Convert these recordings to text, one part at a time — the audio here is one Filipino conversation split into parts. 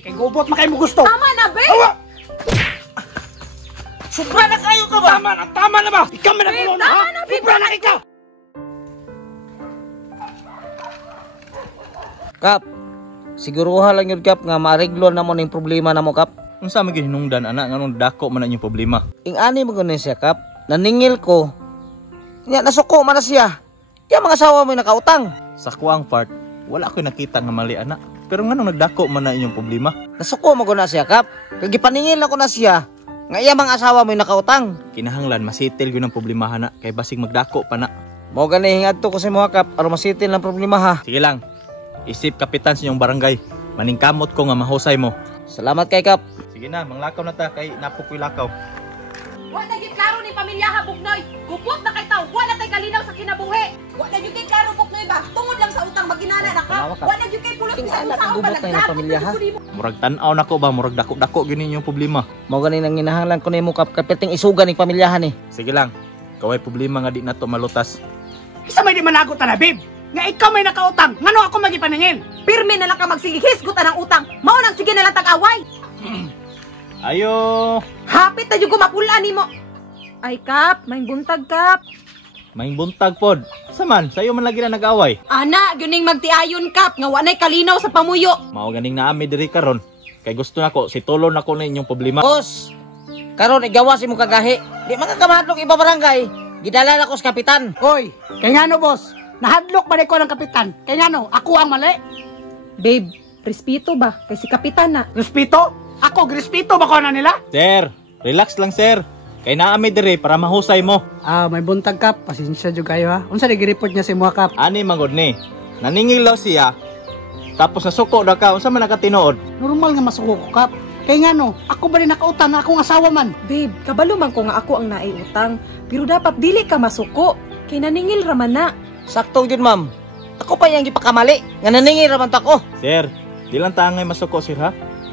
Kay gubot makay mo gusto. Tama na, be! Awa! Sobra na kayo ka ba? Tama na ba? Ikaw man ang Babe, ulo na, tama ha? na, babe. Sobra na ikaw! Kap, siguruha lang yun Kap nga maariglo na mo ng problema na mo Kap. Unsa man gyud hinungdan ana nganong dako man na inyong problema? Ing ani mo ganun siya Kap, naningil ko. Nya nasuko man na siya. Kaya mga asawa mo yung nakautang. Sa kuang part, wala ko'y nakita nga mali ana. Pero nganong nagdako man na inyong problema? Nasuko mo na siya Kap. Kaya gipaningil ako na siya. Nga iya mga asawa mo yung nakautang. Kinahanglan masitil gyud ang problemahan na kay basig magdako pa na. Mo gani hingad to ko sa mga Kap aron masitil ang problema ha. Sige lang. Isip kapitan sa inyong barangay. Maningkamot ko nga mahusay mo. Salamat kay Kap. Sige na, manglakaw na ta kay napokoy lakaw. Wa na gyud klaro ni pamilyaha Bugnoy. Gupot na kay taw. Wa na tay kalinaw sa kinabuhi. Wa na gyud kay klaro Bugnoy ba? Tungod lang sa utang maginana na ka. Wa na gyud kay pulot bisan Tingala, sa ang gubot na yun ang pamilya, ha? Murag tan-aw nako ba, murag dako-dako gyud inyong problema. Mo gani nang ginahanglan ko nimo Kap kapiting isugan ning pamilyahan ni. Sige lang. Kaway problema nga di nato malutas. Isa may di managot na babe. Nga ikaw may nakautang. Ngano ako magipaningil? Pirmi na lang ka magsigisgot ng utang. Mao nang sige na lang tag-away. Ayo. Hapit na yung gumapulaan nimo. Ay, Kap, may buntag, Kap. Maing buntag pod. Saman, sayo man lagi na nag-away. Ana, yuning magtiayon, Kap, nga wanay kalinaw sa pamuyo. Mao ganing naami diri karon. Kay gusto nako situlon nako na inyong problema. Boss, karon igawas imong kagahi. Di makakamatlog iba barangay. Gidala na ko sa kapitan. Hoy, kay ngano boss? Nahadlok ba ko ng kapitan? Kay ngano? Ako ang mali? Babe, respeto ba? Kay si kapitan na. Respeto? Ako, respeto ba ko na nila? Sir, relax lang sir. Kay naami diri para mahusay mo. May buntag Kap. Pasensya jud kayo ha. Unsa nag-report niya si mga Kap? Ani mangod ni. Naningil daw siya. Tapos nasuko daw ka, unsa man nakatinuod? Normal nga masuko ko Kap. Kay ngano? Ako ba rin nakautang na akong asawa man? Babe, kabalo man ko nga ako ang naiutang. Pero dapat dili ka masuko. Kay naningil raman na. Sakto yun ma'am. Ako pa yung gipakamali. Nga naningil raman ta ko. Sir, di lang tangay masuko sir ha.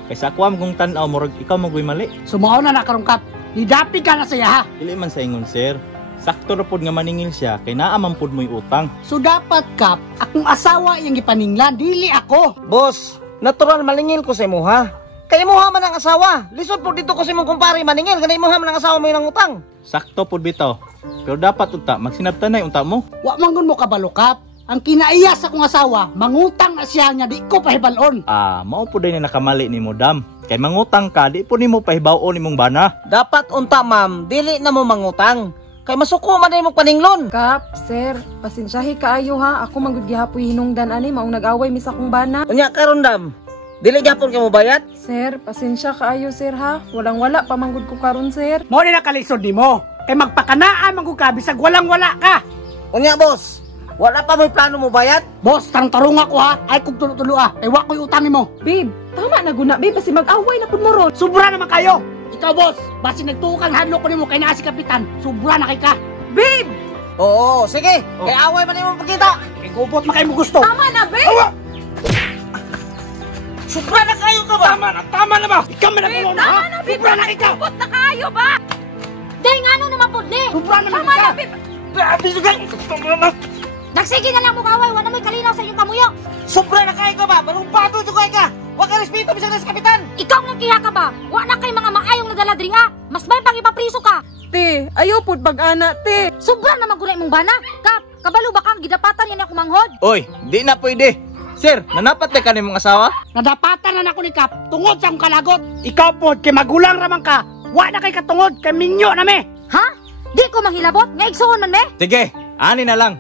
Kay sa kuam kung tan-aw murag ikaw magoy mali. Sumao na nakarong Kap. Nidapi ka na siya ha. Dili man sa ingon sir. Sakto ra pod nga maningil siya kay naa man pod mo'y utang. So dapat Kap, akong asawa yung gipaninglan, dili ako. Boss, natural malingil ko sa imo ha. Kay imuha man ang asawa. Lisod po dito ko sa imong kumpare maningil. Ganay imuha man ang asawa mo yung utang. Sakto pod bitaw. Pero dapat unta magsinabtanay unta mo. Wa mangon mo kabalo Kap. Ang kinaiya sa akong asawa, mangutang na siya niya, di ko pahibalon. Mao pod din nakamali ni mo dam. Kay mangutang ka, di po nimo pahibaw-on nimong bana. Dapat unta ma'am, dili na mo mangutang. Kay masuko man din mo paninglon. Kap, sir, pasensyahi kaayo ha. Ako maggihapoy hinungdan ani maong nag-away mi sa akong bana. Unya karon dam. Dili gyapon ka mo bayad? Sir, pasensya kaayo sir ha. Walang-wala pamanggod ko karon sir. Mo ni nakalisod ni mo. Kay magpakanaan man ko ka, bisag walang-wala ka. Unya boss, wala pa mo'y plano mo bayad? Boss, tarong ako ha. Ay kung tulo-tulo Ay wa ko'y utang mo. Babe, tama na guna babe. Kasi mag-away na pud mo ron. Sobra naman kayo. Ikaw boss, basi nagtukang hadlok ko nimo kay naa si kapitan. Sobra na kay ka. Babe! Oo, sige. Kay away man imong pagkita. Kay gubot makay mo gusto. Tama na babe! Awa! Sobra na kayo ka ba? Tama na ba? Ikaw man ang Babe, ulo na ha. tama na babe! Sobra na ikaw. Bot na kayo ba? Day nga nung naman po ni! Sobra naman Tama na ikaw. babe! Grabe suga. Nagsige na lang mo kaway. Wala mo'y kalinaw sa inyong pamuyo. Sobra na kayo ka ba? Balong pato jugay ka. Wa ka respeto bisag sa kapitan. Ikaw nga kiha ka ba? Wa na kay mga maayong nadala diri ah. Mas may pang ipapriso ka. Te, ayaw pud pag-ana te. Sobra na magulay mong bana. Kap, kabalo ba kang gidapatan yan ako manghod? Oy, di na pwede. Sir, nanapat na ka ni mong asawa? Nadapatan na nako ni Kap. Tungod sa akong kalagot. Ikaw pod kay magulang raman ka. Wa na kay katungod kay minyo na me. Ha? Di ko manghilabot? Nga igsuon man me? Sige, ani na lang.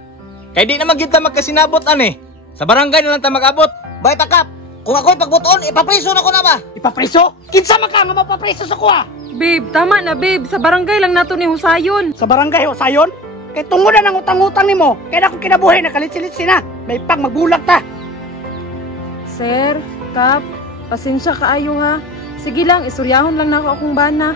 Kay di naman kita magkasinabot ani. Sa barangay na lang ta mag-abot. Bay takap. Kung ako'y pagbuton, ipapriso na ko na ba? Ipapriso? Kinsa man ka nga mapapriso sa kuha? Babe, tama na babe. Sa barangay lang nato ni Husayon. Sa barangay ho sayon? Kay tungod na ng utang-utang nimo. Kay na ko kinabuhi na kalit-silitsi na. May pang magbulag ta. Sir, Kap, pasensya kaayo ha. Sige lang, isuryahon lang na ako akong bana.